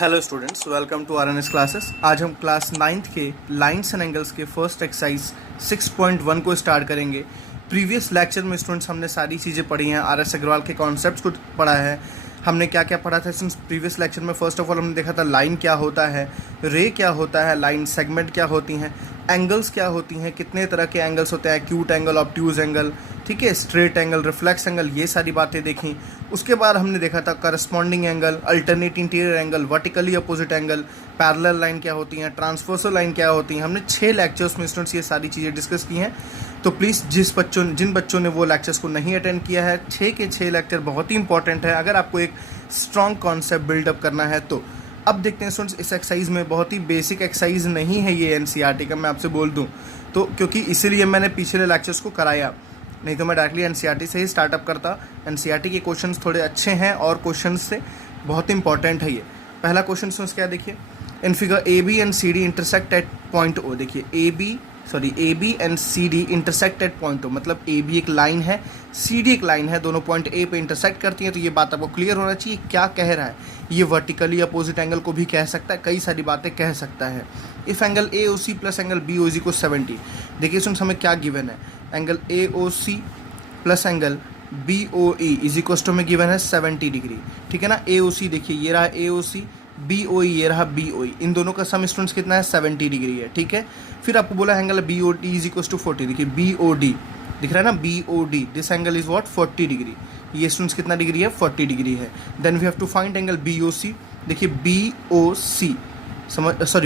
Hello students, welcome to RNS classes. आज हम class 9th के लाइन्स एंड एंगल्स के फर्स्ट एक्सरसाइज 6.1 को स्टार्ट करेंगे। प्रीवियस लेक्चर में स्टूडेंट्स हमने सारी चीज़ें पढ़ी हैं, आर.एस. अग्रवाल के कॉन्सेप्ट्स को पढ़ा है। हमने क्या क्या पढ़ा था प्रीवियस लेक्चर में? फर्स्ट ऑफ ऑल हमने देखा था लाइन क्या होता है, रे क्या होता है, लाइन सेगमेंट क्या होती हैं, एंगल्स क्या होती हैं, कितने तरह के एंगल्स होते हैं, एक्यूट एंगल, ऑब्ट्यूज एंगल, ठीक है, स्ट्रेट एंगल, रिफ्लेक्स एंगल, ये सारी बातें देखी। उसके बाद हमने देखा था corresponding angle, alternate interior angle, vertically opposite angle, parallel line क्या होती हैं, ट्रांसवर्सल लाइन क्या होती हैं। हमने 6 लेक्चर्स में स्टूडेंट्स ये सारी चीज़ें डिस्कस की हैं। तो प्लीज़ जिन बच्चों ने वो लेक्चर्स को नहीं अटेंड किया है, 6 के 6 लेक्चर बहुत ही इंपॉर्टेंट है अगर आपको एक स्ट्रॉन्ग कॉन्सेप्ट बिल्डअप करना है तो। अब देखते हैं स्टूडेंट्स, इस एक्सरसाइज में बहुत ही बेसिक एक्सरसाइज नहीं है ये एनसीईआरटी का, मैं आपसे बोल दूं तो, क्योंकि इसीलिए मैंने पिछले लेक्चर्स को कराया, नहीं तो मैं डायरेक्टली एनसीईआरटी से ही स्टार्टअप करता। एनसीईआरटी के क्वेश्चंस थोड़े अच्छे हैं और क्वेश्चंस से बहुत इंपॉर्टेंट है ये। पहला क्वेश्चन स्टूडेंट्स क्या देखिए, in figure A B and C D intersect at point O. देखिए A B and C D intersect at point O, मतलब ए बी एक लाइन है, सी डी एक लाइन है, दोनों पॉइंट ए पे इंटरसेक्ट करती हैं। तो ये बात आपको क्लियर होना चाहिए क्या कह रहा है। ये वर्टिकली अपोजिट एंगल को भी कह सकता है, कई सारी बातें कह सकता है। If angle A O C plus angle B O is equal 70। देखिए स्टूडेंट्स हमें क्या गिवन है, angle A O C plus angle B O E is equal to में गिवन है 70 डिग्री, ठीक है ना। ए ओ सी देखिए ये रहा ए ओ सी, बी ओ ई ये रहा बी ओ ई, इन दोनों का सम स्टूडेंट्स कितना है 70 डिग्री है, ठीक है। फिर आपको बोला angle B O D is equal to 40। देखिए बी ओ डी दिख रहा है ना, B O D, this angle is what 40 degree. ये स्टूडेंट्स कितना डिग्री है 40 डिग्री है। Then we have to find angle B O C. देखिए B O C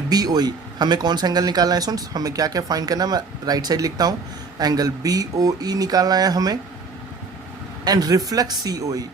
B O ई, हमें कौन सा एंगल निकालना है स्टूडेंट्स, हमें क्या क्या फाइंड करना है, मैं राइट साइड लिखता हूँ। एंगल बी ओ ई निकालना है हमें, and reflex C O E,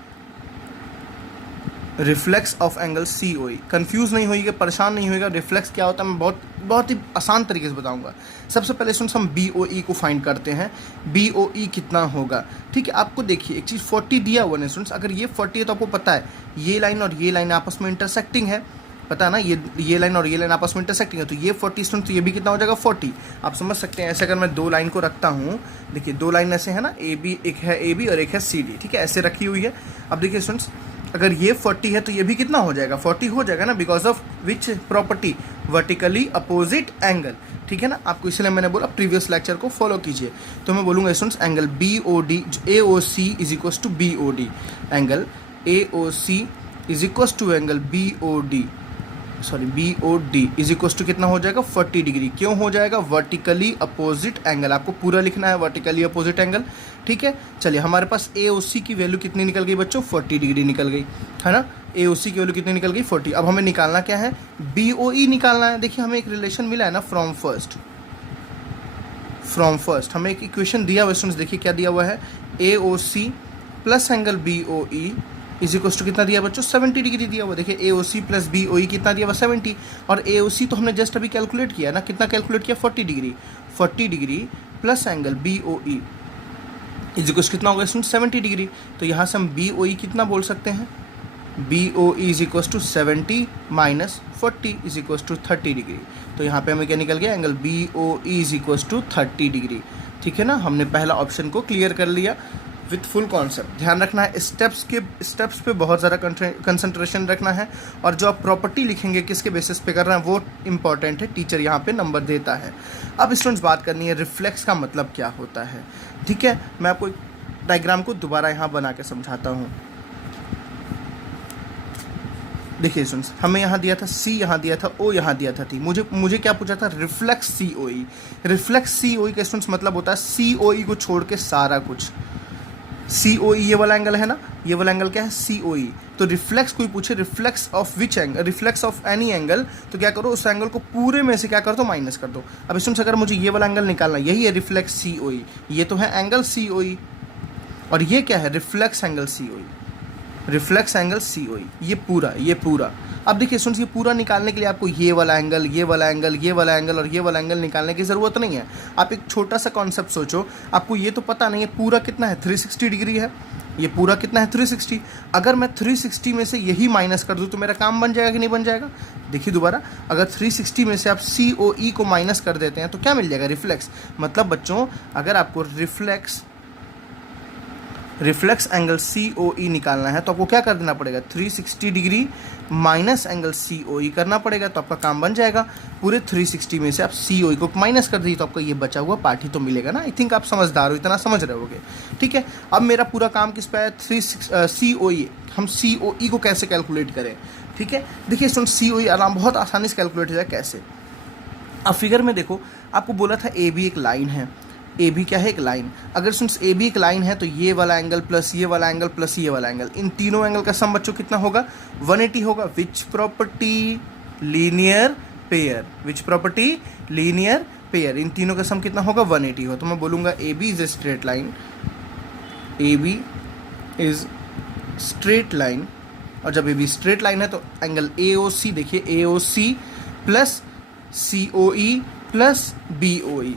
reflex of angle C O E. Confuse नहीं होइएगा, परेशान नहीं होइएगा, रिफ्लेक्स क्या होता है मैं बहुत ही आसान तरीके से बताऊंगा। सबसे पहले स्टूडेंट्स हम बी ओ ई को फाइंड करते हैं। बी ओ ई कितना होगा, ठीक है। आपको देखिए एक चीज़ 40 दिया हुआ है स्टूडेंट्स, अगर ये 40 है तो आपको पता है ये लाइन और ये लाइन आपस में इंटरसेक्टिंग है, पता है ना, ये लाइन और ये लाइन आपस में इंटरसेक्टिंग है, तो ये 40 स्टूडेंट, तो ये भी कितना हो जाएगा 40। आप समझ सकते हैं। ऐसे अगर मैं दो लाइन को रखता हूँ, देखिए दो लाइन ऐसे है ना, ए बी, एक है ए बी और एक है सी डी, ठीक है, ऐसे रखी हुई है। अब देखिए स्टूडेंट्स अगर ये 40 है तो ये भी कितना हो जाएगा 40 हो जाएगा ना, because of which property, vertically opposite angle, ठीक है ना। आपको इसलिए मैंने बोला प्रीवियस लेक्चर को फॉलो कीजिए। तो मैं बोलूँगा students angle B O D, A O C is equal to B O D, angle A O C is equal to angle B O D is equal to कितना हो जाएगा 40 degree. क्यों हो जाएगा, वर्टिकली अपोजिट एंगल, आपको पूरा लिखना है वर्टिकली अपोजिट एंगल, ठीक है। चलिए हमारे पास ए ओ सी की वैल्यू कितनी निकल गई बच्चों, 40 डिग्री निकल गई, है ना। ए ओ सी की वैल्यू कितनी निकल गई 40। अब हमें निकालना क्या है, बी ओ ई निकालना है। देखिए हमें एक रिलेशन मिला है ना, फ्रॉम फर्स्ट हमें एक इक्वेशन दिया हुआ है स्टूडेंट्स। देखिए क्या दिया हुआ है, A O C plus angle B O E is equal to कितना दिया बच्चों 70 डिग्री दिया हुआ। देखिए ए O C plus B O ई कितना दिया हुआ 70, और ए ओ सी तो हमने जस्ट अभी कैलकुलेट किया ना, कितना कैलकुलेट किया 40 degree plus angle B O E is equal कितना होगा इसमें 70 डिग्री। तो यहाँ से हम बी ओ ई कितना बोल सकते हैं, B O E is equal to 70 minus 40 is equal to 30 degree. तो यहाँ पे हमें क्या निकल गया, angle B O E is equal to 30 degree, ठीक है ना। हमने पहला ऑप्शन को क्लियर कर लिया विथ फुल कॉन्सेप्ट। ध्यान रखना है स्टेप्स पे बहुत ज़्यादा कंसंट्रेशन रखना है, और जो आप प्रॉपर्टी लिखेंगे किसके बेसिस पे कर रहे हैं वो इंपॉर्टेंट है, टीचर यहाँ पे नंबर देता है। अब स्टूडेंट्स बात करनी है रिफ्लेक्स का मतलब क्या होता है, ठीक है। मैं आपको एक डायग्राम को दोबारा यहाँ बना के समझाता हूँ। देखिए स्टूडेंट्स हमें यहाँ दिया था C, यहाँ दिया था O, यहाँ दिया था T। मुझे क्या पूछा था, reflex C O E. Reflex C O ई का स्टूडेंट्स मतलब होता है सी ओ ई को छोड़ के सारा कुछ। सी ओ ई ये वाला एंगल है ना, ये वाला एंगल क्या है सी ओ ई। तो रिफ्लेक्स कोई पूछे reflex of which angle, reflex of any angle, तो क्या करो उस एंगल को पूरे में से क्या कर दो माइनस कर दो। अब स्टूडेंट्स अगर मुझे ये वाला एंगल निकालना, यही है रिफ्लेक्स सी ओ ई, ये तो है एंगल सी ओ ई, और ये क्या है reflex angle C O E, reflex angle C O ई, ये पूरा। अब देखिए स्टूडेंट्स ये पूरा निकालने के लिए आपको ये वाला एंगल, ये वाला एंगल, ये वाला एंगल और ये वाला एंगल निकालने की ज़रूरत नहीं है। आप एक छोटा सा कॉन्सेप्ट सोचो, आपको ये तो पता नहीं है पूरा कितना है 360 डिग्री है, ये पूरा कितना है 360। अगर मैं 360 में से यही माइनस कर दूँ तो मेरा काम बन जाएगा कि नहीं बन जाएगा। देखिए दोबारा, अगर 360 में से आप सी ओ ई को माइनस कर देते हैं तो क्या मिल जाएगा, रिफ्लेक्स। मतलब बच्चों अगर आपको रिफ्लेक्स रिफ्लेक्स एंगल COE निकालना है तो आपको क्या कर देना पड़ेगा, 360 डिग्री माइनस एंगल COE करना पड़ेगा, तो आपका काम बन जाएगा। पूरे 360 में से आप COE को माइनस कर दीजिए तो आपको ये बचा हुआ पार्ट ही तो मिलेगा ना। आई थिंक आप समझदार हो, इतना समझ रहे होगे, ठीक है। अब मेरा पूरा काम किस पे है, COE। हम COE को कैसे कैलकुलेट करें, ठीक है। देखिए स्टूडेंट, COE आराम बहुत आसानी से कैलकुलेट हो जाए। कैसे, अब फिगर में देखो, आपको बोला था AB एक लाइन है। AB क्या है, एक लाइन। अगर सिंस AB एक लाइन है तो ये वाला एंगल प्लस ये वाला एंगल प्लस ये वाला एंगल, इन तीनों एंगल का सम बच्चों कितना होगा, 180 होगा। Which property, linear pair. Which property, linear pair. इन तीनों का सम कितना होगा, 180 हो। तो मैं बोलूँगा AB is a straight line, AB is straight line. और जब AB स्ट्रेट लाइन है तो एंगल AOC, देखिए AOC plus COE plus BOE,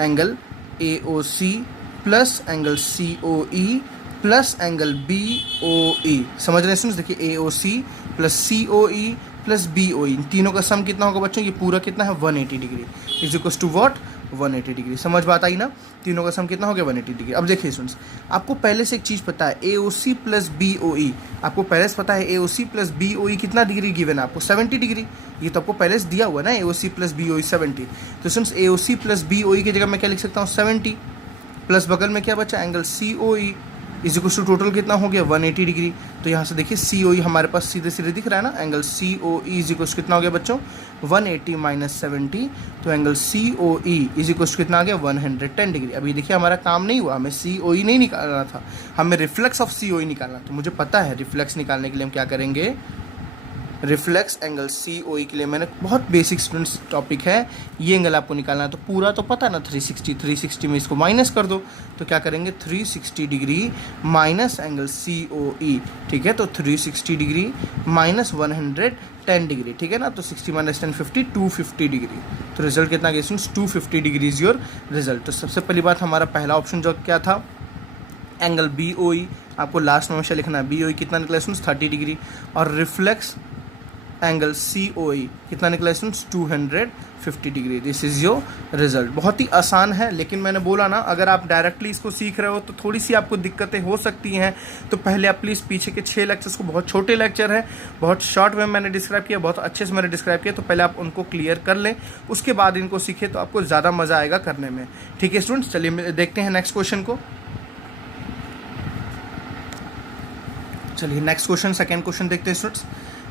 angle AOC plus angle COE plus angle BOE। समझ रहे हैं, देखिए AOC plus COE plus BOE, इन तीनों का सम कितना होगा बच्चों, ये पूरा कितना है, 180 degree is equal to what, 180 degree. समझ बात आई ना, तीनों का सम कितना हो गया, 180 डिग्री। अब देखिए स्टूडेंट्स, आपको पहले से एक चीज़ पता है, AOC प्लस BOE, आपको पहले से पता है AOC प्लस BOE कितना डिग्री गिवन है आपको, 70 डिग्री। ये तो आपको पहले से दिया हुआ है ना, AOC प्लस BOE 70। तो स्टूडेंट्स AOC प्लस BOE की जगह मैं क्या लिख सकता हूँ, 70 प्लस बगल में क्या बचा, angle COE is equal to total कितना हो गया, 180 डिग्री। तो यहाँ से देखिए COE हमारे पास सीधे सीधे दिख रहा है ना, angle COE is equal to कितना हो गया बच्चों, 180 माइनस 70। तो angle COE is equal to कितना आ गया, 110 डिग्री। अभी देखिए हमारा काम नहीं हुआ, हमें COE नहीं निकालना था, हमें रिफ्लेक्स ऑफ COE निकालना। तो मुझे पता है रिफ्लेक्स निकालने के लिए हम क्या करेंगे, रिफ्लेक्स एंगल COE के लिए मैंने बहुत बेसिक स्टूडेंट्स टॉपिक है, ये एंगल आपको निकालना है। तो पूरा तो पता है ना, 360 में इसको माइनस कर दो तो क्या करेंगे, 360 डिग्री माइनस एंगल COE, ठीक है। तो 360 डिग्री माइनस 110 डिग्री, ठीक है ना। तो 60 माइनस 10 50, 250 डिग्री। तो रिजल्ट कितना गया students, 250 degree is your result. तो सबसे पहली बात, हमारा पहला ऑप्शन जो क्या था, एंगल BOE, आपको लास्ट में हमेशा लिखना है, BOE कितना निकला स्टूडेंट्स, 30 डिग्री। और रिफ्लेक्स एंगल COE कितना निकला students, 250 degree. This is your result. बहुत ही आसान है, लेकिन मैंने बोला ना, अगर आप डायरेक्टली इसको सीख रहे हो तो थोड़ी सी आपको दिक्कतें हो सकती हैं। तो पहले आप प्लीज़ पीछे के 6 लेक्चर्स को, बहुत छोटे लेक्चर है, बहुत शॉर्ट में मैंने डिस्क्राइब किया, बहुत अच्छे से मैंने डिस्क्राइब किया, तो पहले आप उनको क्लियर कर लें, उसके बाद इनको सीखें तो आपको ज़्यादा मज़ा आएगा करने में, ठीक है स्टूडेंट्स। चलिए देखते हैं नेक्स्ट क्वेश्चन को। चलिए नेक्स्ट क्वेश्चन, सेकेंड क्वेश्चन देखते हैं students.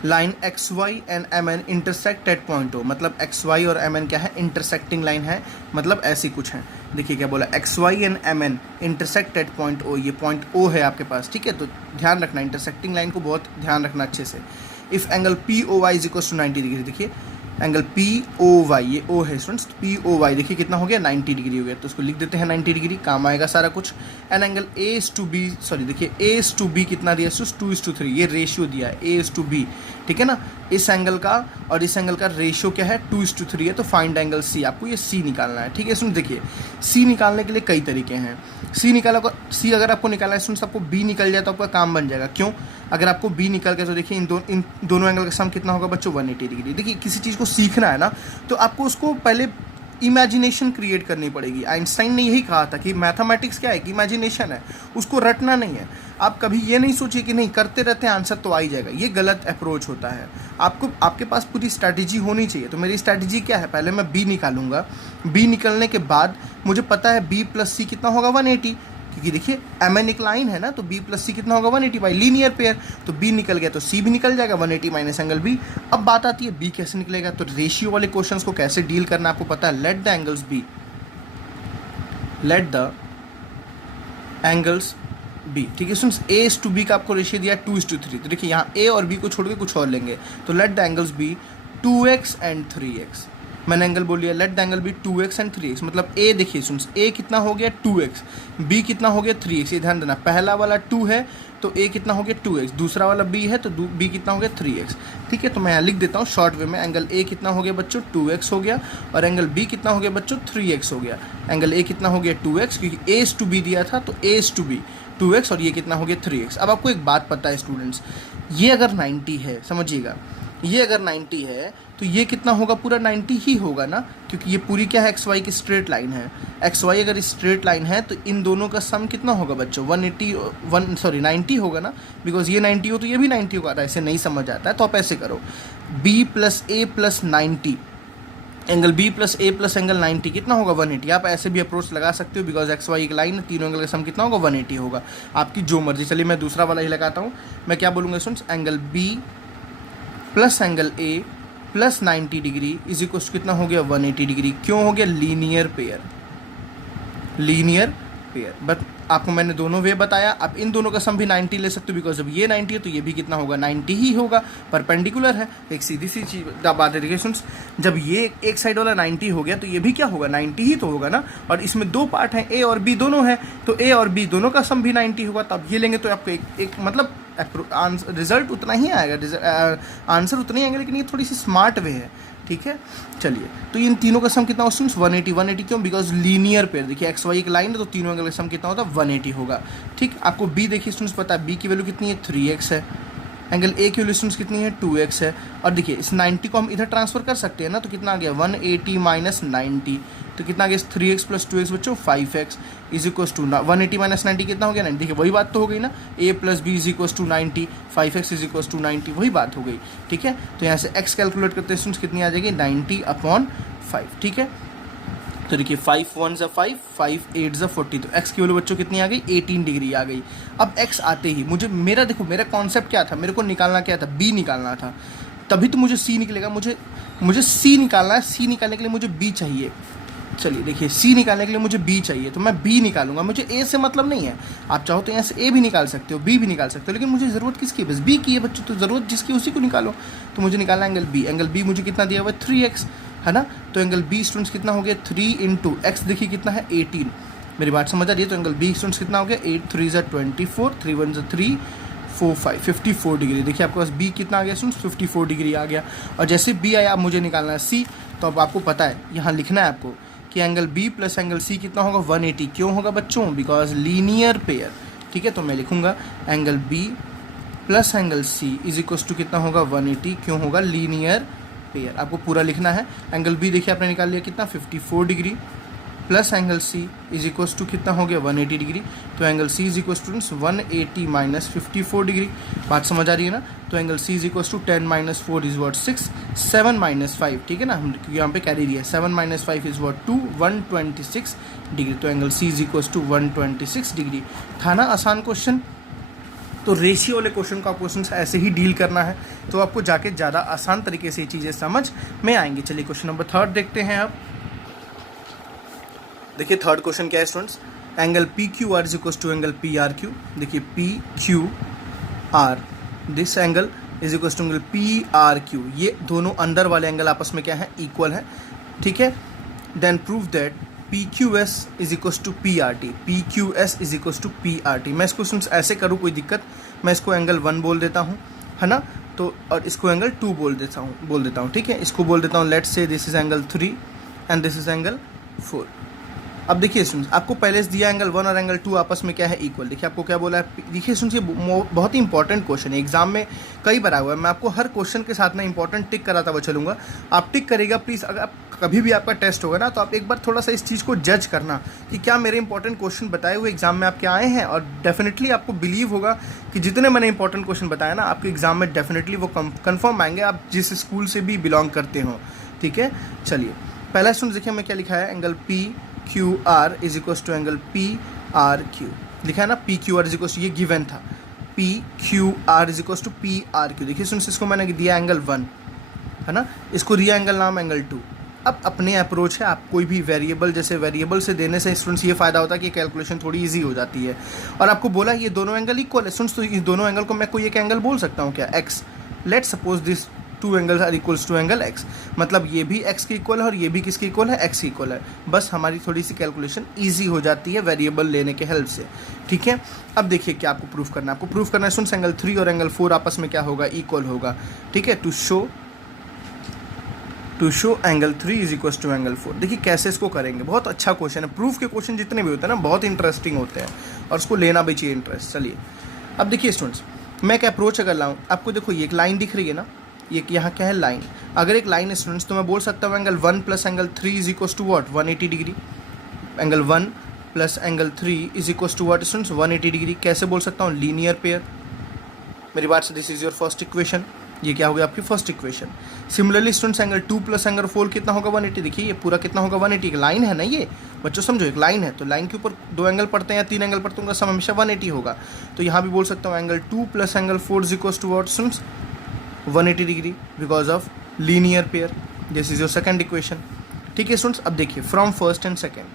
Line XY and MN intersect at point O, मतलब XY और MN क्या है, इंटरसेक्टिंग लाइन है, मतलब ऐसी कुछ है। देखिए क्या बोला, XY and MN intersect at point O, ये पॉइंट O है आपके पास, ठीक है। तो ध्यान रखना, इंटरसेक्टिंग लाइन को बहुत ध्यान रखना अच्छे से। If angle POY is equal to 90 degree, देखिए एंगल POY, ये O है स्टूडेंट्स, POY देखिए कितना हो गया, 90 डिग्री हो गया। तो उसको लिख देते हैं 90 डिग्री, काम आएगा सारा कुछ। एंड एंगल A:B, सॉरी देखिए A:B कितना दिया, 2:3, ये रेशियो दिया है A:B, ठीक है ना। इस एंगल का और इस एंगल का रेशियो क्या है, 2:3 है। तो फाइंड एंगल C, आपको ये C निकालना है, ठीक है स्टूडेंट। देखिए C निकालने के लिए कई तरीके हैं। C अगर आपको निकालना है स्टूडेंट्स, आपको B निकल जाए तो आपका काम बन जाएगा। क्यों, अगर आपको B निकल गया तो देखिए इन दोनों एंगल का सम कितना होगा बच्चों, 180 डिग्री। देखिए किसी चीज़ को सीखना है ना, तो आपको उसको पहले इमेजिनेशन क्रिएट करनी पड़ेगी। आइंस्टाइन ने यही कहा था कि मैथमेटिक्स क्या है, कि इमेजिनेशन है, उसको रटना नहीं है। आप कभी ये नहीं सोचिए कि नहीं करते रहते आंसर तो आ ही जाएगा, ये गलत अप्रोच होता है। आपके पास पूरी स्ट्रैटेजी होनी चाहिए। तो मेरी स्ट्रैटेजी क्या है, पहले मैं B निकालूंगा, B निकलने के बाद मुझे पता है B प्लस C कितना होगा, 180, क्योंकि देखिए MN एक लाइन है ना, तो B प्लस C कितना होगा, 180 बाई लीनियर पेयर। तो B निकल गया तो C भी निकल जाएगा, 180 माइनस एंगल B। अब बात आती है B कैसे निकलेगा, तो रेशियो वाले क्वेश्चंस को कैसे डील करना आपको पता है। लेट द एंगल्स B, ठीक है स्टूडेंट्स। A:B का आपको रेशियो दिया है 2:3, तो देखिए यहाँ A और B को छोड़ के कुछ और लेंगे। तो let the angles B 2x and 3x, मैंने एंगल बोल लिया। Let the angle B 2x and 3x, मतलब A देखिए सुन, A कितना हो गया 2x, B कितना हो गया 3x। ये ध्यान देना, पहला वाला 2 है तो A कितना हो गया 2x, दूसरा वाला B है तो B कितना हो गया 3x, ठीक है। तो मैं यहाँ लिख देता हूँ शॉर्ट वे में, एंगल A कितना हो गया बच्चों 2x हो गया, और एंगल B कितना हो गया बच्चों 3x हो गया। एंगल A कितना हो गया 2x, क्योंकि A:B दिया था तो A:B 2x, और ये कितना हो गया 3x। अब आपको एक बात पता है स्टूडेंट्स, ये अगर 90 है, समझिएगा ये अगर 90 है तो ये कितना होगा, पूरा 90 ही होगा ना, क्योंकि ये पूरी क्या है, एक्स वाई की स्ट्रेट लाइन है। एक्स वाई अगर स्ट्रेट लाइन है तो इन दोनों का सम कितना होगा बच्चों, 90 होगा ना, बिकॉज ये 90 हो तो ये भी 90 होगा। ऐसे नहीं समझ आता है तो आप ऐसे करो, b प्लस ए प्लस 90, एंगल b प्लस ए प्लस एंगल 90 कितना होगा, 180। आप ऐसे भी अप्रोच लगा सकते हो, बिकॉज एक्स वाई एक लाइन है, तीनों एंगल का सम कितना होगा, 180 होगा। आपकी जो मर्जी। चलिए मैं दूसरा वाला ही लगाता हूँ। मैं क्या बोलूँगा students, angle b plus angle a plus 90 degree is equal कितना हो गया, 180 डिग्री। क्यों हो गया, linear pair, linear pair. But आपको मैंने दोनों वे बताया। आप इन दोनों का सम भी 90 ले सकते हो, बिकॉज जब ये 90 है तो ये भी कितना होगा, 90 ही होगा, परपेंडिकुलर है। एक सीधी सी चीज बात है, देखिए स्टूडेंट्स, जब ये एक साइड वाला 90 हो गया तो ये भी क्या होगा, 90 ही तो होगा ना। और इसमें दो पार्ट हैं, ए और बी दोनों हैं, तो ए और बी दोनों का सम भी 90 होगा। तो आप ये लेंगे तो आपको एक मतलब रिजल्ट उतना ही आएगा, आंसर उतना ही आएगा, लेकिन ये थोड़ी सी स्मार्ट वे है। ठीक है, चलिए तो इन तीनों का सम कितना होगा, 180 क्यों, बिकॉज लीनियर पेयर। देखिए एक्स वाई एक लाइन है तो तीनों एंगल का सम कितना होता है, 180 होगा। ठीक, आपको बी देखिए स्टूडेंट्स पता है, बी की वैल्यू कितनी है, 3x है। एंगल ए की वैल्यू स्टूडेंट्स कितनी है, 2x है। और देखिए इस 90 को हम इधर ट्रांसफर कर सकते हैं ना, तो कितना आ गया, 180 माइनस 90, तो कितना आ गया, 3x प्लस 2x बच्चों 5x is equals to 180 minus 90 कितना हो गया, 90। देखिए वही बात तो हो गई ना, a plus B is equals to 90, 5x is equals to 90, वही बात हो गई। ठीक है, तो यहाँ से x कैलकुलेट करते हैं कितनी आ जाएगी, 90/5। ठीक है, तो देखिए 5 1 ज़ा 5, 5 8 ज़ा 40, तो x की वैल्यू बच्चों कितनी आ गई, 18 डिग्री आ गई। अब x आते ही मुझे मेरा देखो, मेरा कॉन्सेप्ट क्या था, मेरे को निकालना क्या था, b निकालना था, तभी तो मुझे c निकलेगा। मुझे c निकालना है, c निकालने के लिए मुझे b चाहिए। चलिए देखिए, c निकालने के लिए मुझे b चाहिए, तो मैं b निकालूंगा। मुझे a से मतलब नहीं है, आप चाहो तो यहाँ से a भी निकाल सकते हो, b भी निकाल सकते हो, लेकिन मुझे ज़रूरत किसकी है, बस b की है बच्चों। तो ज़रूरत जिसकी उसी को निकालो। तो मुझे निकालना एंगल b। एंगल b मुझे कितना दिया हुआ है, 3x है ना। तो एंगल b स्टूडेंट्स कितना हो गया, 3 इंटू एक्स देखिए कितना है, 18। मेरी बात समझ आ रही है। तो एंगल b स्टूडेंट्स कितना हो गया, 8 3 ज़ा 24, 3 1 ज़ा 3, 4 5 54 डिग्री। देखिए आपके पास b कितना आ गया स्टूडेंट्स, 54 डिग्री आ गया। और जैसे b आया, अब मुझे निकालना है c। तो अब आपको पता है, यहाँ लिखना है आपको कि angle b plus angle c कितना होगा, 180। क्यों होगा बच्चों, बिकॉज लीनियर पेयर। ठीक है, तो मैं लिखूंगा angle b plus angle c is equal to कितना होगा, 180। क्यों होगा, लीनियर पेयर। आपको पूरा लिखना है। एंगल b देखिए आपने निकाल लिया कितना, 54 degree, plus angle c is equal to कितना हो गया, 180 डिग्री। तो angle c is equal to 180 minus 54 degree. बात समझ आ रही है ना। तो angle c is equal to 10 minus 4 is what 6, 7 minus 5, ठीक है ना, हम यहाँ पे कैरी दिया है, 7 माइनस 5 इज वॉट 2, 126 डिग्री। तो angle c is equal to 126 degree. था ना आसान क्वेश्चन। तो रेशियो वाले क्वेश्चन का क्वेश्चन ऐसे ही डील करना है, तो आपको जाके ज़्यादा आसान तरीके से ये चीज़ें समझ में आएंगी। चलिए क्वेश्चन नंबर 3 देखते हैं। अब देखिए थर्ड क्वेश्चन क्या है students, angle P Q R is equal to angle P R Q. देखिए P Q R, this angle is equal to angle P R Q. ये दोनों अंदर वाले एंगल आपस में क्या है, इक्वल है। ठीक है, then prove that P Q S is equal to P R T. P Q S is equal to P R T. मैं इसको ऐसे करूँ, कोई दिक्कत, मैं इसको एंगल 1 बोल देता हूँ, है ना। तो और इसको एंगल 2 बोल देता हूँ। ठीक है, इसको बोल देता हूँ, let's say this is angle 3 and this is angle 4। अब देखिए स्टूडेंट्स, आपको पहले से दिया एंगल 1 और एंगल 2 आपस में क्या है, इक्वल। देखिए आपको क्या बोला है, देखिए स्टूडेंट्स ये बहुत ही इंपॉर्टेंट क्वेश्चन है, एग्जाम में कई बार आया हुआ है। मैं आपको हर क्वेश्चन के साथ ना इंपॉर्टेंट टिक कराता हुआ चलूँगा, आप टिक करेगा प्लीज़। अगर आप कभी भी आपका टेस्ट होगा ना, तो आप एक बार थोड़ा सा इस चीज़ को जज करना कि क्या मेरे इंपॉर्टेंट क्वेश्चन बताए हुए एग्जाम में आपके आए हैं। और डेफिनेटली आपको बिलीव होगा कि जितने मैंने इंपॉर्टेंट क्वेश्चन बताया ना, आपके एग्जाम में डेफिनेटली वो कन्फर्म आएंगे, आप जिस स्कूल से भी बिलोंग करते हो। ठीक है, चलिए पहला स्टूडेंट देखिए मैं क्या लिखा है, angle P Q R is equal to angle P R Q. लिखा है ना, P Q R is equal to, ये गिवन था, P Q R is equal to P R Q. देखिए स्टूडेंट्स, इसको मैंने दिया एंगल 1, है ना, इसको दिया एंगल नाम एंगल 2। अब अपने अप्रोच है, आप कोई भी वेरिएबल, जैसे वेरिएबल से देने से स्टूडेंट्स ये फ़ायदा होता है कि कैलकुलेशन थोड़ी इजी हो जाती है। और आपको बोला ये दोनों एंगल इक्वल है स्टूडेंट्स, तो इस दोनों एंगल को मैं कोई एक एंगल बोल सकता हूँ क्या, X. Let suppose this 2 angles are equals to angle X, मतलब ये भी एक्स की इक्वल है और ये भी किसकी इक्वल है, एक्स की इक्वल है। बस हमारी थोड़ी सी कैलकुलेशन ईजी हो जाती है वेरिएबल लेने के हेल्प से। ठीक है, अब देखिए क्या आपको प्रूफ करना है। आपको प्रूफ करना है स्टूडेंट्स, एंगल 3 और एंगल 4 आपस में क्या होगा, इक्वल होगा। ठीक है, to show angle 3 is equal to angle 4। देखिए कैसे इसको करेंगे, बहुत अच्छा क्वेश्चन है। प्रूफ के क्वेश्चन जितने भी होते हैं ना, बहुत इंटरेस्टिंग होते हैं और उसको लेना भी चाहिए इंटरेस्ट। चलिए अब देखिए स्टूडेंट्स, मैं क्या अप्रोच अगर लाऊँ, आपको देखो ये एक लाइन दिख रही है ना, ये यहाँ क्या है, लाइन। अगर एक लाइन है स्टूडेंट्स तो मैं बोल सकता हूँ angle 1 plus angle 3 is equal to what, 180 degree. Angle 1 plus angle 3 is equal to what students, 180 degree. कैसे बोल सकता हूँ, लीनियर पेयर। मेरी बात से this is your first equation, ये क्या हो गया आपकी first equation. Similarly students angle 2 plus angle 4 कितना होगा, 180। देखिए ये पूरा कितना होगा, 180। एक लाइन है ना ये बच्चों, समझो एक लाइन है तो लाइन के ऊपर 2 एंगल पड़ते हैं या 3 एंगल पड़ते हैं, उनका सम हमेशा 180 होगा। तो यहाँ भी बोल सकता हूँ angle 2 plus angle 4 is equal to what students, 180 degree because of linear pair. This is your second equation. ठीक है स्टूडेंट्स, अब देखिए from first and second,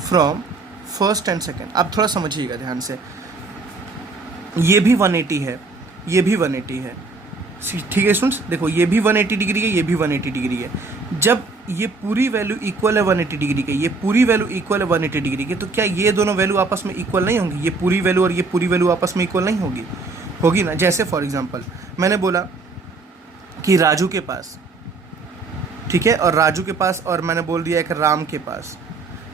from first and second आप थोड़ा समझिएगा ध्यान से। ये भी 180 है, ये भी 180 है, ठीक है स्टूडेंट्स। देखो ये भी 180 डिग्री है, ये भी 180 डिग्री है। जब ये पूरी वैल्यू इक्वल है 180 डिग्री के, ये पूरी वैल्यू इक्वल है 180 डिग्री के, तो क्या ये दोनों वैल्यू आपस में इक्वल नहीं होंगी? ये पूरी वैल्यू और ये पूरी वैल्यू आपस में इक्वल नहीं होगी? होगी ना। जैसे फॉर एग्जांपल मैंने बोला कि राजू के पास, ठीक है, और राजू के पास, और मैंने बोल दिया एक राम के पास।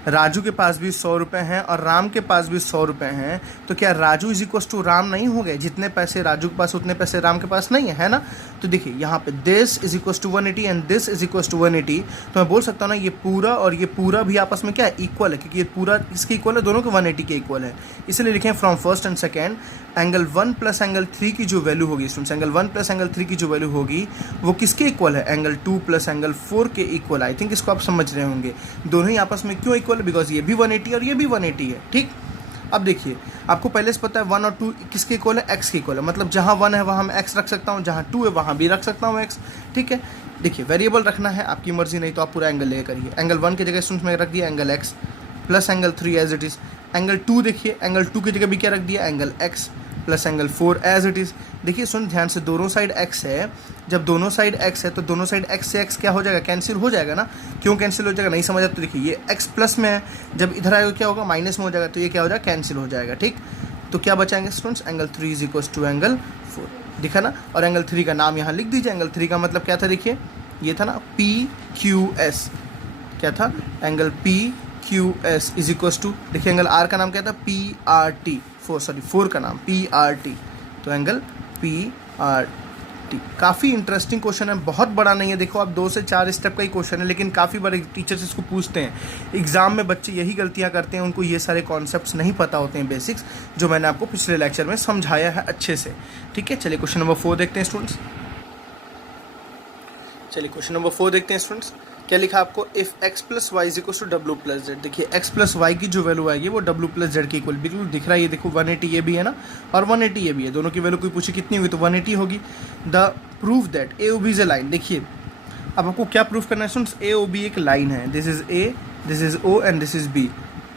राजू के पास भी 100 रुपये हैं और राम के पास भी 100 रुपये हैं, तो क्या Raju is equal to Ram नहीं हो गए? जितने पैसे राजू के पास उतने पैसे राम के पास नहीं है ना। तो देखिए यहाँ पे this is equal to 180 and this is equal to 180, तो मैं बोल सकता हूँ ना ये पूरा और ये पूरा भी आपस में क्या है, इक्वल है, क्योंकि ये पूरा इसके इक्वल है, दोनों के 180 के इक्वल है। इसलिए लिखें from first and second angle 1 plus angle 3 की जो वैल्यू होगी स्टूडेंट्स, एंगल 1 प्लस एंगल 3 की जो वैल्यू होगी वो किसके इक्वल है, एंगल 2 प्लस एंगल 4 के इक्वल। आई थिंक इसको आप समझ रहे होंगे। दोनों ही आपस में क्यों इक्वल है, बिकॉज ये भी 180 और ये भी 180 है। ठीक, अब देखिए आपको पहले से पता है 1 और 2 किसके इक्वल है, x के इक्वल है। मतलब जहाँ 1 है वहाँ मैं x रख सकता हूँ, जहाँ 2 है वहाँ भी रख सकता हूँ x। ठीक है, देखिए वेरिएबल रखना है आपकी मर्जी, नहीं तो आप पूरा एंगल लेकर करिए। एंगल 1 की जगह स्टूडेंट्स में रख दिया angle x plus angle 3 as it is. Angle 2 देखिए, एंगल 2 की जगह भी क्या रख दिया, angle x plus angle 4 as it is. देखिए सुन ध्यान से, दोनों साइड x है, जब दोनों साइड x है तो दोनों साइड x से x क्या हो जाएगा, कैंसिल हो जाएगा ना। क्यों कैंसिल हो जाएगा, नहीं समझा तो देखिए ये x प्लस में है, जब इधर आएगा क्या होगा, माइनस में हो जाएगा, तो ये क्या हो जाएगा, कैंसिल हो जाएगा। ठीक, तो क्या बचाएंगे students, angle 3 is equal to angle 4, दिखा ना। और एंगल 3 का नाम यहाँ लिख दीजिए। एंगल 3 का मतलब क्या था, देखिए ये था ना PQS, क्या था, angle PQS is equal to, देखिए एंगल R का नाम क्या था, PRT, 4 का नाम PRT, तो एंगल PRT। काफ़ी इंटरेस्टिंग क्वेश्चन है, बहुत बड़ा नहीं है। देखो आप 2 से 4 स्टेप का ही क्वेश्चन है, लेकिन काफ़ी बड़े टीचर्स इसको पूछते हैं। एग्जाम में बच्चे यही गलतियां करते हैं, उनको ये सारे कॉन्सेप्ट्स नहीं पता होते हैं, बेसिक्स, जो मैंने आपको पिछले लेक्चर में समझाया है अच्छे से। ठीक है, चलिए क्वेश्चन नंबर 4 देखते हैं स्टूडेंट्स। चलिए क्वेश्चन नंबर 4 देखते हैं स्टूडेंट्स। क्या लिखा आपको, if x plus Y is equal to W plus Z. देखिए x प्लस वाई की जो वैल्यू आएगी वो डब्ल्यू प्लस जेड की इक्वल, बिल्कुल दिख रहा है। ये देखो 180 ये भी है ना और 180 ये भी है, दोनों की वैल्यू कोई पूछे कितनी होगी तो 180 होगी। The prove that A O B is a line. देखिए अब आपको क्या प्रूफ करना है स्टूडेंट्स, ए ओ बी एक लाइन है, this is A, this is O and this is B.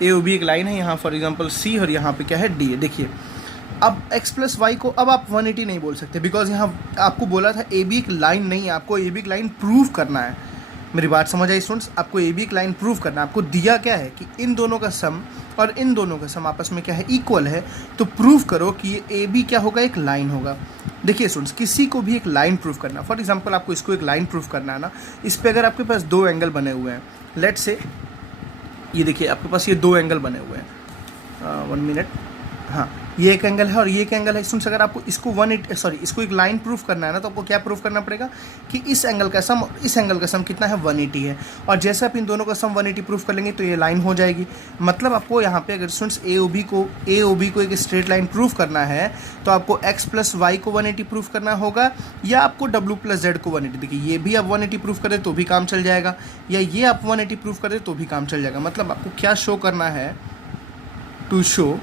A O B एक लाइन है, यहाँ फॉर एग्जाम्पल सी और यहाँ पे क्या है डी है। देखिए अब x प्लस वाई को अब आप 180 नहीं बोल सकते, बिकॉज यहाँ आपको बोला था ए बी एक लाइन नहीं है, आपको ए बी एक लाइन प्रूव करना है। मेरी बात समझ आई स्टूडेंट्स, आपको ए बी एक लाइन प्रूव करना है। आपको दिया क्या है कि इन दोनों का सम और इन दोनों का सम आपस में क्या है, इक्वल है, तो प्रूव करो कि ये ए बी क्या होगा, एक लाइन होगा। देखिए स्टूडेंट्स, किसी को भी एक लाइन प्रूव करना, फॉर एग्जांपल आपको इसको एक लाइन प्रूव करना है ना, इस पर अगर आपके पास 2 एंगल बने हुए हैं, लेट्स से ये देखिए आपके पास ये 2 एंगल बने हुए हैं, 1 मिनट, हाँ ये एक एंगल है और ये एक एंगल है स्टूडेंट्स। अगर आपको इसको इसको एक लाइन प्रूफ करना है ना, तो आपको क्या प्रूफ करना पड़ेगा कि इस एंगल का सम और इस एंगल का सम कितना है, 180 है। और जैसे आप इन दोनों का सम 180 प्रूफ कर लेंगे तो ये लाइन हो जाएगी। मतलब आपको यहाँ पे अगर स्टूडेंट्स ए ओ बी को एक स्ट्रेट लाइन प्रूफ करना है तो आपको x प्लस वाई को 180 प्रूफ करना होगा, या आपको w प्लस जेड को 180। देखिए ये भी आप 180 प्रूफ करें तो भी काम चल जाएगा, या ये आप 180 प्रूफ करें तो भी काम चल जाएगा। मतलब आपको क्या शो करना है, टू शो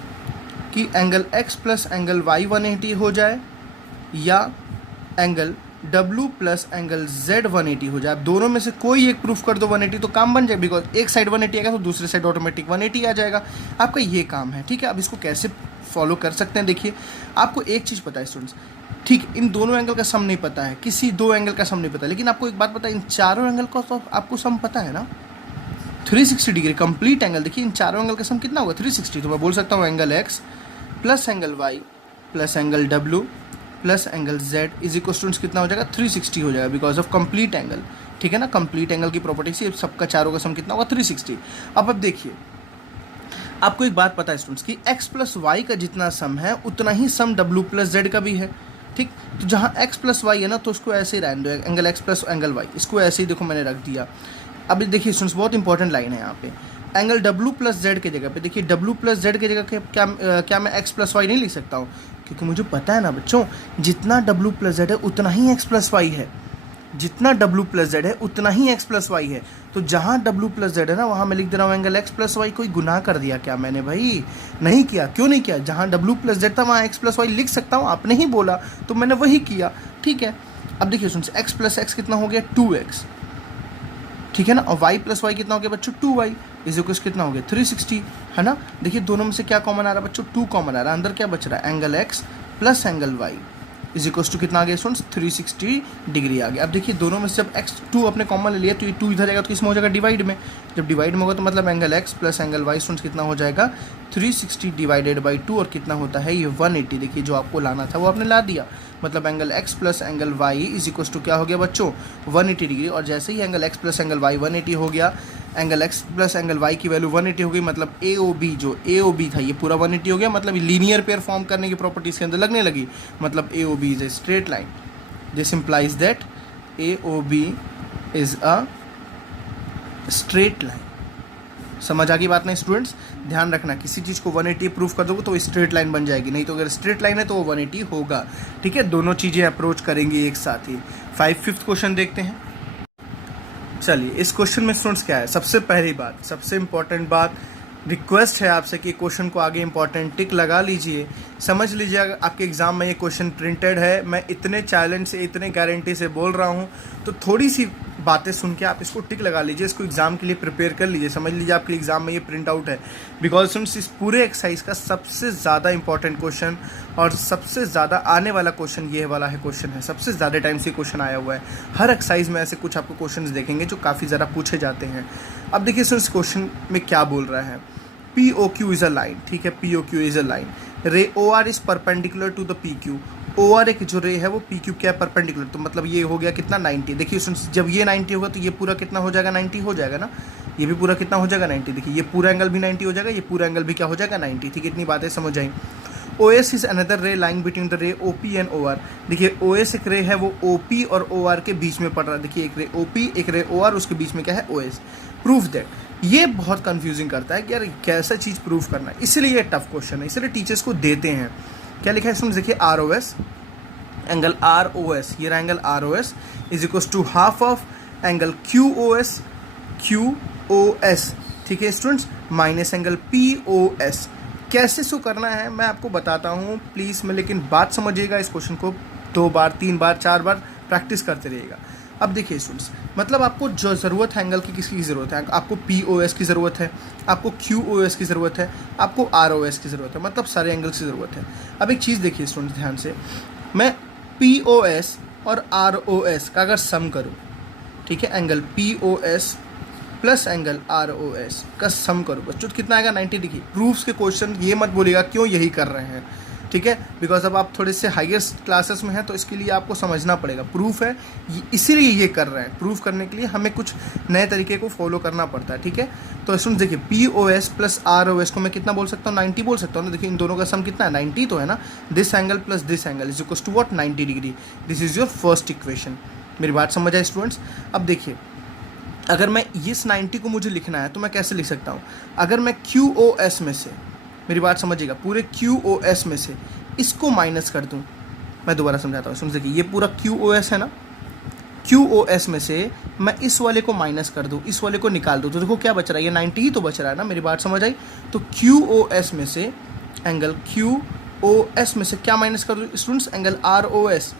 कि angle x plus angle y 180 हो जाए, या angle w plus angle z 180 हो जाए। आप दोनों में से कोई एक प्रूफ कर दो 180 तो काम बन जाए, बिकॉज एक साइड 180 आएगा तो दूसरी साइड ऑटोमेटिक 180 आ जाएगा। आपका ये काम है। ठीक है, अब इसको कैसे फॉलो कर सकते हैं, देखिए आपको एक चीज़ पता है स्टूडेंट्स, ठीक, इन दोनों एंगल का सम नहीं पता है, किसी 2 एंगल का सम नहीं पता, लेकिन आपको एक बात पता है, इन चारों एंगल का तो आपको सम पता है ना, 360 डिग्री कंप्लीट एंगल। देखिए इन चारों एंगल का सम कितना होगा, 360। तो मैं बोल सकता हूँ angle x plus angle y plus angle w plus angle z is equal students कितना हो जाएगा, 360 हो जाएगा, बिकॉज ऑफ कंप्लीट एंगल। ठीक है ना, कंप्लीट एंगल की प्रॉपर्टी से सबका चारों का सम कितना होगा, 360। अब देखिए आपको एक बात पता है स्टूडेंट्स कि x प्लस वाई का जितना सम है उतना ही सम w प्लस जेड का भी है। ठीक, तो जहाँ x प्लस वाई है ना, तो उसको ऐसे ही रहने दो, angle x plus angle y, इसको ऐसे ही देखो मैंने रख दिया। अब देखिए स्टूडेंट्स, बहुत इंपॉर्टेंट लाइन है यहाँ पे, एंगल w प्लस जेड की जगह पे, देखिए w प्लस जेड की जगह क्या मैं x प्लस वाई नहीं लिख सकता हूँ? क्योंकि मुझे पता है ना बच्चों, जितना w प्लस जेड है उतना ही x प्लस वाई है, जितना w प्लस जेड है उतना ही x प्लस वाई है। तो जहाँ w प्लस जेड है ना, वहाँ मैं लिख दे रहा हूँ एंगल x प्लस वाई। कोई गुनाह कर दिया क्या मैंने भाई? नहीं किया। क्यों नहीं किया? जहाँ w प्लस जेड था वहाँ x प्लस वाई लिख सकता हूँ, आपने ही बोला तो मैंने वही किया, ठीक है। अब देखिए सुन, x प्लस एक्स कितना हो गया? 2x, ठीक है ना। और y प्लस वाई कितना हो गया बच्चों? 2y इज इक्वल कितना हो गया? 360, है ना। देखिए दोनों में से क्या कॉमन आ रहा है बच्चों? 2 कॉमन आ रहा है, अंदर क्या बच रहा है? Angle x plus angle y is equal to कितना आ गया स्टूडेंट्स? 360 डिग्री आ गया। अब देखिए दोनों में से जब x2 अपने कॉमन ले लिया तो ये 2 इधर जाएगा तो किसमें हो जाएगा? डिवाइड में। जब डिवाइड में होगा तो मतलब angle x plus angle y students कितना हो जाएगा? 360 डिवाइडेड बाई 2, और कितना होता है ये? 180। देखिए जो आपको लाना था वो आपने ला दिया, मतलब angle x plus angle y is equal to क्या हो गया बच्चों? 180 डिग्री। और जैसे ही angle x plus angle y 180 हो गया, angle x plus angle y की वैल्यू 180 हो गई, मतलब AOB जो AOB था ये पूरा 180 हो गया, मतलब लीनियर पेयर फॉर्म करने की प्रॉपर्टीज के अंदर लगने लगी, मतलब AOB is a straight line. This implies that AOB is a straight line. समझ आ गई बात नहीं स्टूडेंट्स? ध्यान रखना, किसी चीज़ को 180 प्रूव कर दोगे तो स्ट्रेट लाइन बन जाएगी, नहीं तो अगर स्ट्रेट लाइन है तो वो 180 होगा, ठीक है। दोनों चीज़ें अप्रोच करेंगे एक साथ ही। 5th क्वेश्चन देखते हैं। चलिए इस क्वेश्चन में स्टूडेंट्स क्या है? सबसे पहली बात, सबसे इंपॉर्टेंट बात, रिक्वेस्ट है आपसे कि क्वेश्चन को आगे इंपॉर्टेंट टिक लगा लीजिए, समझ लीजिए। अगर आपके एग्जाम में ये क्वेश्चन प्रिंटेड है, मैं इतने चैलेंज से, इतने गारंटी से बोल रहा हूँ, तो थोड़ी सी बातें सुन के आप इसको टिक लगा लीजिए, इसको एग्जाम के लिए प्रिपेयर कर लीजिए। समझ लीजिए आपके एग्जाम में ये प्रिंट आउट है, बिकॉज स्टूडेंट्स इस पूरे एक्सरसाइज का सबसे ज़्यादा इंपॉर्टेंट क्वेश्चन और सबसे ज़्यादा आने वाला क्वेश्चन ये वाला है क्वेश्चन है। सबसे ज़्यादा टाइम से क्वेश्चन आया हुआ है, हर एक्सरसाइज में ऐसे कुछ आपको क्वेश्चन देखेंगे जो काफ़ी ज़्यादा पूछे जाते हैं। अब देखिए स्टूडेंट्स क्वेश्चन में क्या बोल रहा है? POQ इज अ लाइन, ठीक है, POQ is a line, ray OR is perpendicular to the PQ। OR एक जो रे है वो PQ क्या है? परपेंडिकुलर, तो मतलब ये हो गया कितना? 90। देखिए जब ये 90 होगा तो ये पूरा कितना हो जाएगा? 90 हो जाएगा ना। ये भी पूरा कितना हो जाएगा? 90। देखिए ये पूरा एंगल भी 90 हो जाएगा, ये पूरा एंगल भी क्या हो जाएगा? 90। ठीक है, इतनी बातें समझ आई। OS इज अनदर रे लाइन बिटवीन द रे OP एंड OR। देखिए OS एक रे है, वो OP और OR के बीच में पड़ रहा है। देखिए एक रे OP, एक रे OR, उसके बीच में क्या है? OS। Proof that. ये बहुत कंफ्यूजिंग करता है कि यार कैसा चीज़ प्रूफ करना है, इसलिए ये टफ क्वेश्चन है, इसलिए टीचर्स को देते हैं। क्या लिखा है इसमें? देखिए ROS, एंगल ROS, ये रहा angle ROS is equal to half of angle QOS, ठीक है स्टूडेंट्स, माइनस एंगल POS। कैसे सो करना है मैं आपको बताता हूँ प्लीज़ में, लेकिन बात समझिएगा, इस क्वेश्चन को 2 बार 3 बार 4 बार प्रैक्टिस करते रहिएगा। अब देखिए स्टूडेंट्स, मतलब आपको जो ज़रूरत है एंगल की, किसकी ज़रूरत है? आपको POS की ज़रूरत है, आपको QOS की ज़रूरत है, आपको ROS की ज़रूरत है, मतलब सारे एंगल की ज़रूरत है। अब एक चीज़ देखिए स्टूडेंट्स ध्यान से, मैं POS और ROS का अगर सम करूँ, ठीक है, angle POS plus angle ROS का सम करूँ बच्चों तो कितना आएगा? 90 डिग्री। प्रूफ्स के क्वेश्चन ये मत बोलिएगा क्यों यही कर रहे हैं, ठीक है, बिकॉज अब आप थोड़े से हाईएस्ट क्लासेस में हैं तो इसके लिए आपको समझना पड़ेगा। प्रूफ है इसीलिए ये कर रहे हैं, प्रूफ करने के लिए हमें कुछ नए तरीके को फॉलो करना पड़ता है, ठीक है। तो स्टूडेंट्स देखिए POS प्लस ROS को मैं कितना बोल सकता हूँ? 90 बोल सकता हूँ ना। देखिए इन दोनों का सम कितना है? 90 तो है ना। This angle plus this angle is equal to what? 90 degree. This is your first equation. मेरी बात समझ आए स्टूडेंट्स? अब देखिए अगर मैं इस 90 को मुझे लिखना है तो मैं कैसे लिख सकता हूँ? अगर मैं QOS में से, मेरी बात समझिएगा, पूरे QOS में से इसको माइनस कर दूं, मैं दोबारा समझाता हूँ। सुन देखिए ये पूरा QOS है ना, QOS में से मैं इस वाले को माइनस कर दूं, इस वाले को निकाल दूं, तो देखो क्या बच रहा है? ये 90 ही तो बच रहा है ना। मेरी बात समझ आई? तो QOS में से एंगल QOS में से क्या माइनस कर दूं students? Angle ROS,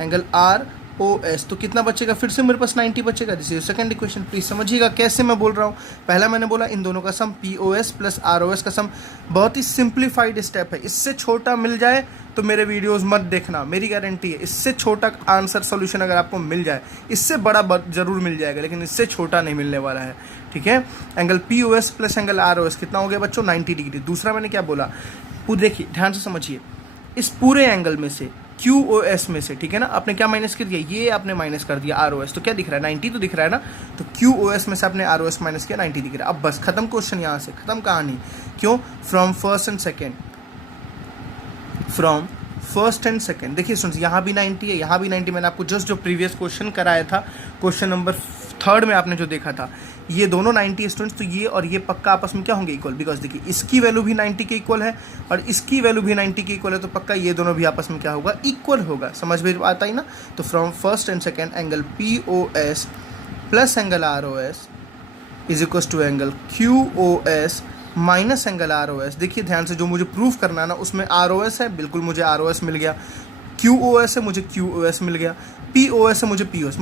angle ROS, तो कितना बचेगा? फिर से मेरे पास 90 बचेगा। This is second equation. Please समझिएगा कैसे मैं बोल रहा हूँ। पहला मैंने बोला इन दोनों का सम POS प्लस ROS का सम, बहुत ही सिंप्लीफाइड स्टेप है। इससे छोटा मिल जाए तो मेरे वीडियोस मत देखना, मेरी गारंटी है। इससे छोटा आंसर सोल्यूशन अगर आपको मिल जाए, इससे बड़ा जरूर मिल जाएगा, लेकिन इससे छोटा नहीं मिलने वाला है, ठीक है। Angle POS plus angle ROS कितना हो गया बच्चों? 90 डिग्री। दूसरा मैंने क्या बोला? देखिए ध्यान से समझिए, इस पूरे एंगल में से QOS में से, ठीक है ना, आपने क्या माइनस कर दिया? ये आपने माइनस कर दिया ROS, तो क्या दिख रहा है? 90 तो दिख रहा है ना। तो QOS में से आपने ROS माइनस किया, 90 दिख रहा है। अब बस खत्म क्वेश्चन, यहाँ से खत्म कहानी। क्यों? From first and second, from first and second. देखिए स्टूडेंट्स यहाँ भी 90 है, यहाँ भी 90। मैंने आपको जस्ट जो प्रीवियस क्वेश्चन कराया था, क्वेश्चन नंबर 3 में आपने जो देखा था, ये दोनों 90 स्टूडेंट्स, तो ये और ये पक्का आपस में क्या होंगे, इक्वल। बिकॉज देखिए इसकी वैल्यू भी 90 के इक्वल है और इसकी वैल्यू भी 90 के इक्वल है, तो पक्का ये दोनों भी आपस में क्या होगा, इक्वल होगा। समझ में आता ही ना। तो from first and second angle POS plus angle ROS is equal to angle QOS minus angle ROS। देखिए ध्यान से, जो मुझे प्रूफ करना है ना, उसमें ROS है, बिल्कुल मुझे ROS मिल गया। QOS है, मुझे QOS मिल गया। POS है, मुझे POS।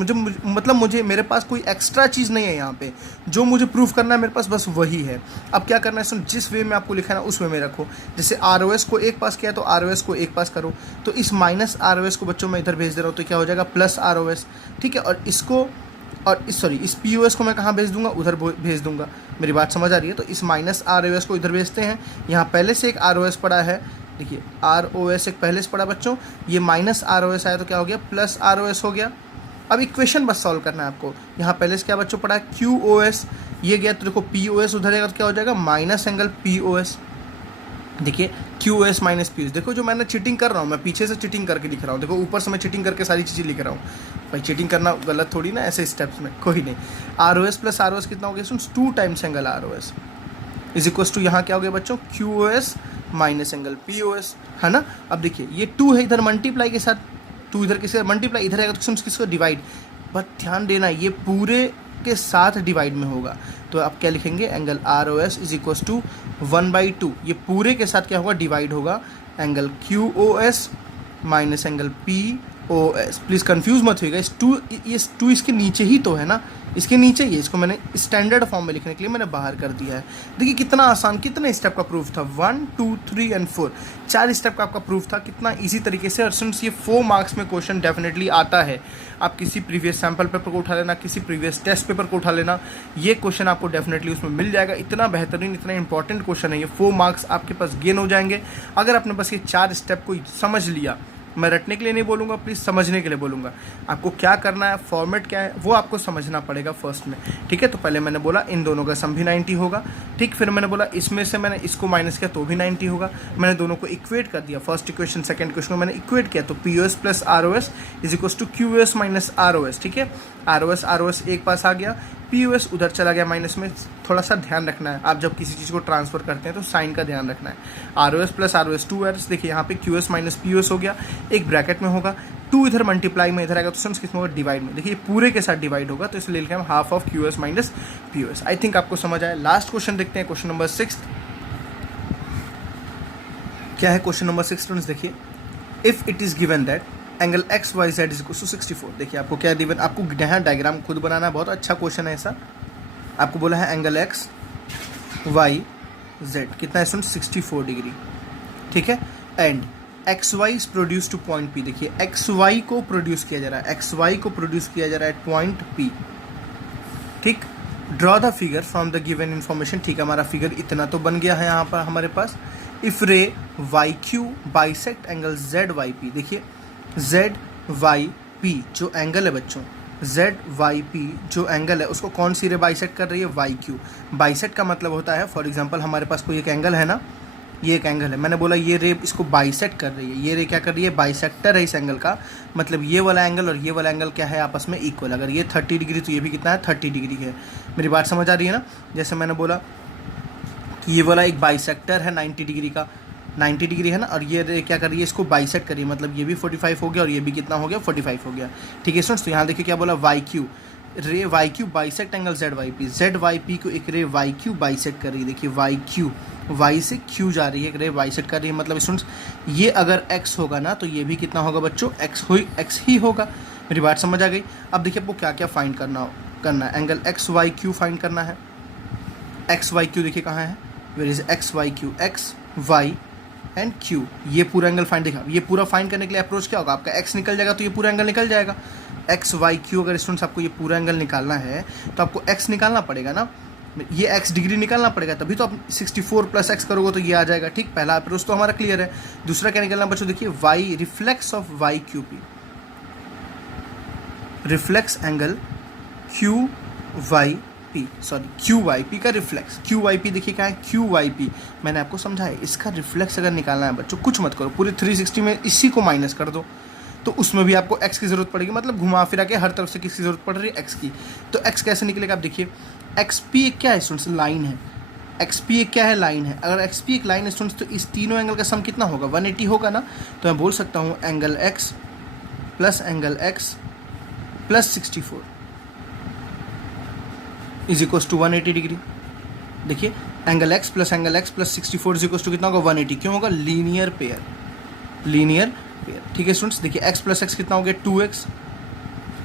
मुझे मेरे पास कोई एक्स्ट्रा चीज़ नहीं है यहाँ पे। जो मुझे प्रूफ करना है मेरे पास बस वही है। अब क्या करना है सुन, जिस वे में आपको लिखा है ना उस वे में रखो। जैसे ROS को एक पास किया तो ROS को एक पास करो। तो इस माइनस ROS को बच्चों मैं इधर भेज दे रहा हूँ, तो क्या हो जाएगा प्लस ROS। ठीक है, और इसको और इस POS को मैं कहाँ भेज दूंगा, उधर भेज दूंगा। मेरी बात समझ आ रही है। तो इस माइनस ROS को इधर भेजते हैं। यहाँ पहले से एक ROS पड़ा है, देखिए ROS एक पहले से पड़ा बच्चों, ये माइनस ROS आया तो क्या हो गया, प्लस ROS हो गया। अब इक्वेशन बस सॉल्व करना है आपको। यहाँ पहले से क्या बच्चों पड़ा है, QOS, ये गया तो देखो POS उधर जाएगा तो क्या हो जाएगा, माइनस एंगल POS। देखिए QOS माइनस POS। देखो जो मैंने चीटिंग कर रहा हूँ, मैं पीछे से चीटिंग करके लिख रहा हूँ। देखो ऊपर से मैं चीटिंग करके सारी चीज़ें लिख रहा हूँ। भाई चीटिंग करना गलत थोड़ी ना ऐसे स्टेप्स में, कोई नहीं। ROS प्लस ROS कितना हो गया सुन, 2 times angle ROS is equal to यहाँ क्या हो गया बच्चों, QOS माइनस एंगल POS, है ना। अब देखिए ये 2 है, इधर मल्टीप्लाई के साथ 2 इधर किससे मल्टीप्लाई, इधर आएगा तो किसको डिवाइड। बस ध्यान देना ये पूरे के साथ डिवाइड में होगा। तो आप क्या लिखेंगे, angle ROS is equal to 1/2। ये पूरे के साथ क्या होगा, डिवाइड होगा। Angle QOS minus angle POS। Please confuse मत होइएगा। ये 2 इसके नीचे ही तो है ना, इसके नीचे ही है। इसको मैंने स्टैंडर्ड फॉर्म में लिखने के लिए मैंने बाहर कर दिया है। देखिए कितना आसान, कितने स्टेप का प्रूफ था, 1 2 3 एंड 4, 4 स्टेप का आपका प्रूफ था। कितना इजी तरीके से। और सिंस ये 4 मार्क्स में क्वेश्चन डेफिनेटली आता है, आप किसी प्रीवियस सैम्पल पेपर को उठा लेना, किसी प्रीवियस टेस्ट पेपर को उठा लेना, ये क्वेश्चन आपको डेफिनेटली उसमें मिल जाएगा। इतना बेहतरीन, इतना इंपॉर्टेंट क्वेश्चन है ये, 4 मार्क्स आपके पास गेन हो जाएंगे अगर आपने बस ये 4 स्टेप को समझ लिया। मैं रटने के लिए नहीं बोलूँगा, प्लीज़ समझने के लिए बोलूँगा। आपको क्या करना है, फॉर्मेट क्या है, वो आपको समझना पड़ेगा फर्स्ट में। ठीक है, तो पहले मैंने बोला इन दोनों का सम भी 90 होगा। ठीक, फिर मैंने बोला इसमें से मैंने इसको माइनस किया तो भी 90 होगा। मैंने दोनों को इक्वेट कर दिया, फर्स्ट इक्वेशन सेकंड इक्वेशन को मैंने इक्वेट किया, तो POS plus ROS is equal to QOS minus ROS। ठीक है, ROS एक पास आ गया, POS उधर चला गया माइनस में। थोड़ा सा ध्यान रखना है, आप जब किसी चीज़ को ट्रांसफर करते हैं तो साइन का ध्यान रखना है। ROS plus ROS 2RS। देखिए यहाँ पे QS माइनस POS हो गया, एक ब्रैकेट में होगा, 2 इधर मल्टीप्लाई में इधर आएगा तो किस में होगा, डिवाइड में। देखिए पूरे के साथ डिवाइड होगा, तो इसलिए लिखे हम half of QS minus POS। I think आपको समझ आया। लास्ट क्वेश्चन देखते हैं, क्वेश्चन नंबर 6 क्या है। क्वेश्चन नंबर 6 स्टूडेंट्स देखिए, if it is given that angle XYZ is equal to 64। देखिए आपको क्या गिवन, आपको यहाँ डायग्राम खुद बनाना है। बहुत अच्छा क्वेश्चन है ऐसा। आपको बोला है एंगल XYZ कितना है स्टूडेंट, 64 डिग्री। ठीक है, and XY is produce two point P। देखिए XY को प्रोड्यूस किया जा रहा है, XY को प्रोड्यूस किया जा रहा है पॉइंट P। ठीक, draw the figure from the given information. ठीक है, हमारा फिगर इतना तो बन गया है यहाँ पर हमारे पास। इफ रे YQ बाइसेक्ट एंगल ZYP। देखिए ZYP जो एंगल है बच्चों, ZYP जो एंगल है उसको कौन सी रे बाइसेक्ट कर रही है, YQ। बाइसेक्ट का मतलब होता है, फॉर एग्जांपल हमारे पास कोई एक एंगल है ना, ये एक एंगल है, मैंने बोला ये रे इसको बाइसेक्ट कर रही है। ये रे क्या कर रही है, बाइसेक्टर है इस एंगल का। मतलब ये वाला एंगल और ये वाला एंगल क्या है, आपस में इक्वल। अगर ये 30 डिग्री तो ये भी कितना है, 30 डिग्री है। मेरी बात समझ आ रही है ना। जैसे मैंने बोला कि ये वाला एक बाइसेक्टर है 90 डिग्री का, 90 डिग्री है ना, और ये रे क्या कर रही है, इसको बाइसेक्ट करिए। मतलब ये भी 45 हो गया और ये भी कितना हो गया, 45 हो गया। ठीक है स्टूडेंट्स, तो यहाँ देखिए क्या बोला, YQ रे YQ bisect angle ZYP। ZYP को एक रे YQ बाइसेक्ट कर रही है। देखिए YQ Y से Q जा रही है, एक रे बाइसेक्ट कर रही है। मतलब स्टूडेंट्स ये अगर X होगा ना तो ये भी कितना होगा बच्चों, X ही होगा। मेरी बात समझ आ गई। अब देखिए आपको क्या क्या फाइंड करना है। एंगल XYQ फाइंड करना है। XYQ देखिए कहाँ है, where is XYQ, XY and Q। ये पूरा एंगल फाइंड देखा। ये पूरा फाइंड करने के लिए अप्रोच क्या होगा, आपका X निकल जाएगा तो ये पूरा एंगल निकल जाएगा। XYQ अगर स्टूडेंट्स आपको ये पूरा एंगल निकालना है तो आपको X निकालना पड़ेगा ना, ये X डिग्री निकालना पड़ेगा, तभी तो आप 64 प्लस X करोगे तो ये आ जाएगा। ठीक, पहला अप्रोच तो हमारा क्लियर है। दूसरा क्या निकलना बच्चों, देखिए Y reflex of YQP, reflex angle QYP QYP का रिफ्लेक्स। QYP देखिए क्या है, QYP मैंने आपको समझाया, इसका रिफ्लेक्स अगर निकालना है बच्चों, कुछ मत करो, पूरे 360 में इसी को माइनस कर दो, तो उसमें भी आपको x की ज़रूरत पड़ेगी, मतलब घुमा फिरा के हर तरफ से किसकी ज़रूरत पड़ रही है, x की। तो x कैसे निकलेगा आप देखिए, XP एक क्या है स्टूडेंट्स, लाइन है। XP एक क्या है, लाइन है। अगर XP एक लाइन है स्टूडेंट्स, तो इस तीनों एंगल का सम कितना होगा, 180 होगा ना। तो मैं बोल सकता हूँ angle x plus angle x plus 64 is equal to 180 degree. देखिए angle x plus angle x plus 64 is equal to कितना होगा, 180। क्यों होगा, लीनियर पेयर, लीनियर पेयर। ठीक है स्टूडेंट्स, देखिए x प्लस x कितना हो गया, 2x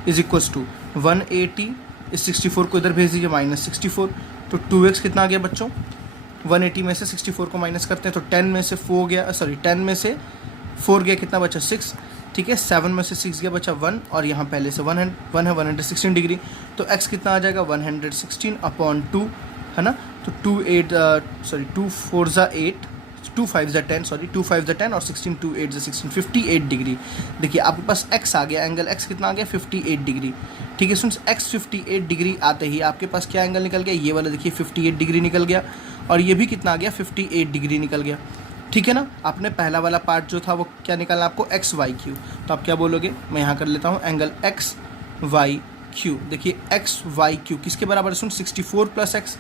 इज इक्वल टू 180। इस 64 को इधर भेज दीजिए, माइनस 64, तो 2x कितना आ गया बच्चों, 180 में से 64 को माइनस करते हैं तो 10 में से 4 गया, सॉरी 10 में से 4 गया, कितना बचा 6। ठीक है, 7 में से 6 गया, बचा 1, और यहाँ पहले से 1 है 116 डिग्री, तो x कितना आ जाएगा 116/2, है ना। तो 2 4 ज़ा 8, 2 5 ज़ा 10, सॉरी 2 5 ज़ा 10 और 16 2 8 ज़ा 16, 58 डिग्री। देखिए आपके पास x आ गया, एंगल x कितना आ गया, 58 डिग्री। ठीक है स्टूडेंट्स, x 58 डिग्री आते ही आपके पास क्या एंगल निकल गया, ये वाला देखिए 58 डिग्री निकल गया, और ये भी कितना आ गया, 58 डिग्री निकल गया। ठीक है ना। आपने पहला वाला पार्ट जो था वो क्या निकालना आपको, XYQ। तो आप क्या बोलोगे, मैं यहाँ कर लेता हूँ एंगल XYQ। देखिए XYQ किसके बराबर है student, 64 plus x,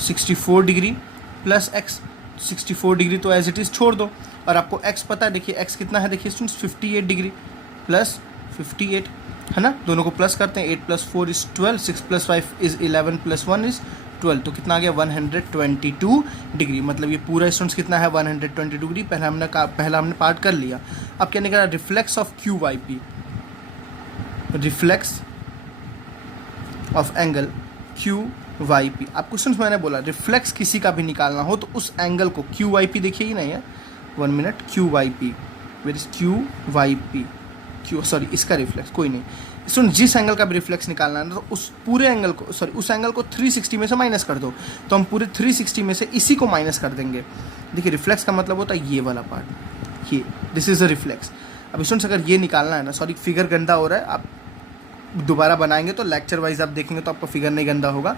64 degree plus x, 64 degree तो एज इट इज़ छोड़ दो, और आपको x पता है, देखिए x कितना है, देखिए स्टूडेंट्स 58 डिग्री प्लस 58, है ना। दोनों को प्लस करते हैं, 8 + 4 = 12, 6 + 5 = 11 + 1 = 12, तो कितना आ गया 122 डिग्री। मतलब ये पूरा स्टूडेंट्स कितना है, 122 डिग्री। पहला हमने पार्ट कर लिया। अब क्या निकला, reflex of QYP, reflex of angle QYP। आप क्वेश्चन मैंने बोला रिफ्लेक्स किसी का भी निकालना हो तो उस एंगल को, QYP देखिए ही नहीं है, 1 minute, QYP, where is QYP, sorry इसका रिफ्लेक्स कोई नहीं सुन, जिस एंगल का भी रिफ्लेक्स निकालना है तो उस पूरे एंगल को, सॉरी उस एंगल को 360 में से माइनस कर दो, तो हम पूरे 360 में से इसी को माइनस कर देंगे। देखिए रिफ्लेक्स का मतलब होता है ये वाला पार्ट, ये दिस इज़ अ रिफ्लेक्स। अब स्टूडेंट्स अगर ये निकालना है ना, सॉरी फिगर गंदा हो रहा है, आप दोबारा बनाएंगे तो लेक्चर वाइज आप देखेंगे तो आपका फिगर नहीं गंदा होगा।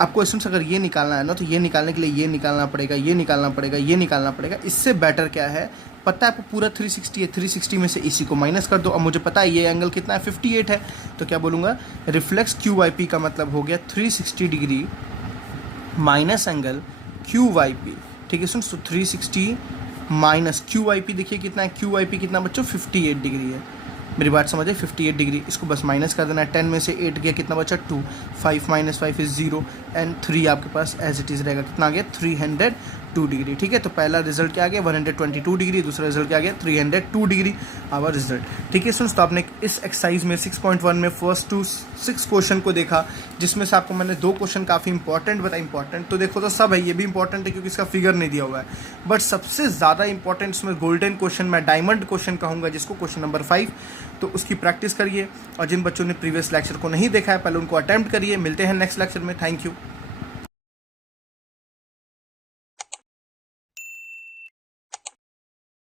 आपको स्टूडेंट्स अगर ये निकालना है ना, तो ये निकालने के लिए ये निकालना पड़ेगा, ये निकालना पड़ेगा, ये निकालना पड़ेगा। इससे बेटर क्या है, पता है आपको पूरा 360 है, 360 में से इसी को माइनस कर दो। अब मुझे पता है ये एंगल कितना है, 58 है, तो क्या बोलूँगा, रिफ्लेक्स QYP का मतलब हो गया 360 डिग्री माइनस एंगल QYP। ठीक है स्टूडेंट्स, तो 360 माइनस QYP, देखिए कितना है, QYP कितना बच्चों, 58 डिग्री है। मेरी बात समझे, 58 डिग्री, इसको बस माइनस कर देना है। 10 में से 8 गया, कितना बचा 2, 5 - 5 = 0, एंड 3 आपके पास एज इट इज़ रहेगा, कितना आ गया 302 डिग्री। ठीक है, तो पहला रिजल्ट क्या आ गया 122 डिग्री, दूसरा रिजल्ट क्या आ गया 302 डिग्री आवर रिजल्ट। ठीक है स्टूडेंट्स, तो आपने इस एक्सरसाइज में 6.1 में फर्स्ट टू 6 क्वेश्चन को देखा, जिसमें से आपको मैंने 2 क्वेश्चन काफ़ी इंपॉर्टेंट बताया। इंपॉर्टेंट तो देखो तो सब है, ये भी इंपॉर्टेंट है क्योंकि इसका फिगर नहीं दिया हुआ है, बट सबसे ज़्यादा इंपॉर्टेंट इसमें गोल्डन क्वेश्चन, मैं डायमंड क्वेश्चन कहूँगा जिसको, क्वेश्चन नंबर 5। तो उसकी प्रैक्टिस करिए, और जिन बच्चों ने प्रीवियस लेक्चर को नहीं देखा है पहले उनको अटेम्प्ट करिए। मिलते हैं नेक्स्ट लेक्चर में, थैंक यू।